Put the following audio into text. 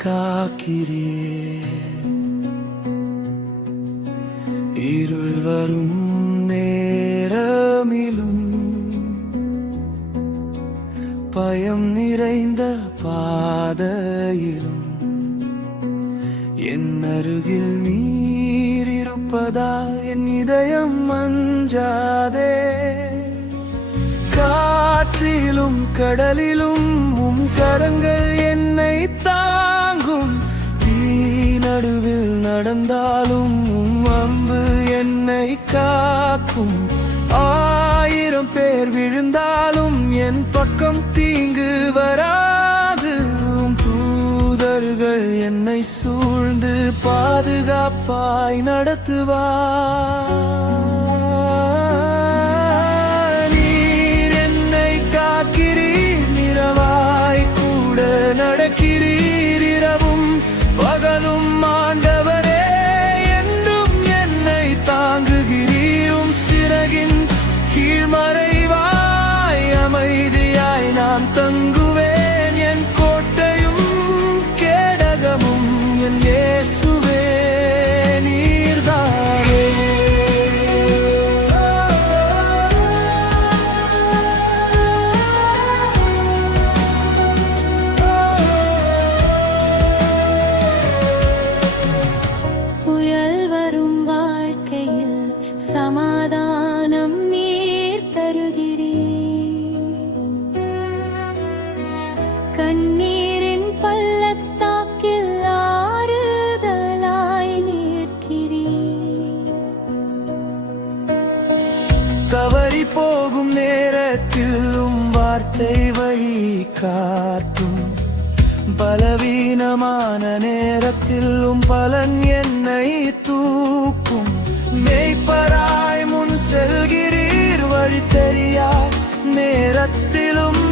காக்கிறேன். இருள் வரும் நேரமிலும் பயம் நிறைந்த பாதையிலும் என் அருகில் நீர் இருப்பதால் என் இதயம் அஞ்சாதே. காற்றிலும் கடலிலும் உம் கரங்கள் என்னை தாங்கும். தீ நடுவில் நடந்தாலும் உம் அம்பு என்னை காக்கும். 1000 பேர் விழுந்தாலும் என் பக்கம் தீங்கு வராது. உம் தூதர்கள் என்னை சூழ்ந்து பாதுகாப்பாய் நடத்துவார். நடக்கிறீர் இரவும் பகலும் ஆண்டவரே, என்றும் என்னை தாங்குகிறீரும். சிறகின் கீழ்மறைவாய் அமைதியாய் நான் தங்குவேன். என் கோட்டையும் கேடகமும் என் இயேசுவே நீர்தானே. சமாதானம் நீர் தருகிறீர். கண்ணீரின் பள்ளத்தாக்கில் ஆறுதலாய் நிற்கிறீர். தவறி போகும் நேரத்திலும் வார்த்தை வழி காட்டும். பலவீனமான நேரத்திலும் பலன் என்னை தூக்கும். மெய்ப்பராய் முன் செல்கிறீர், வழி தெரியா நேரத்திலும்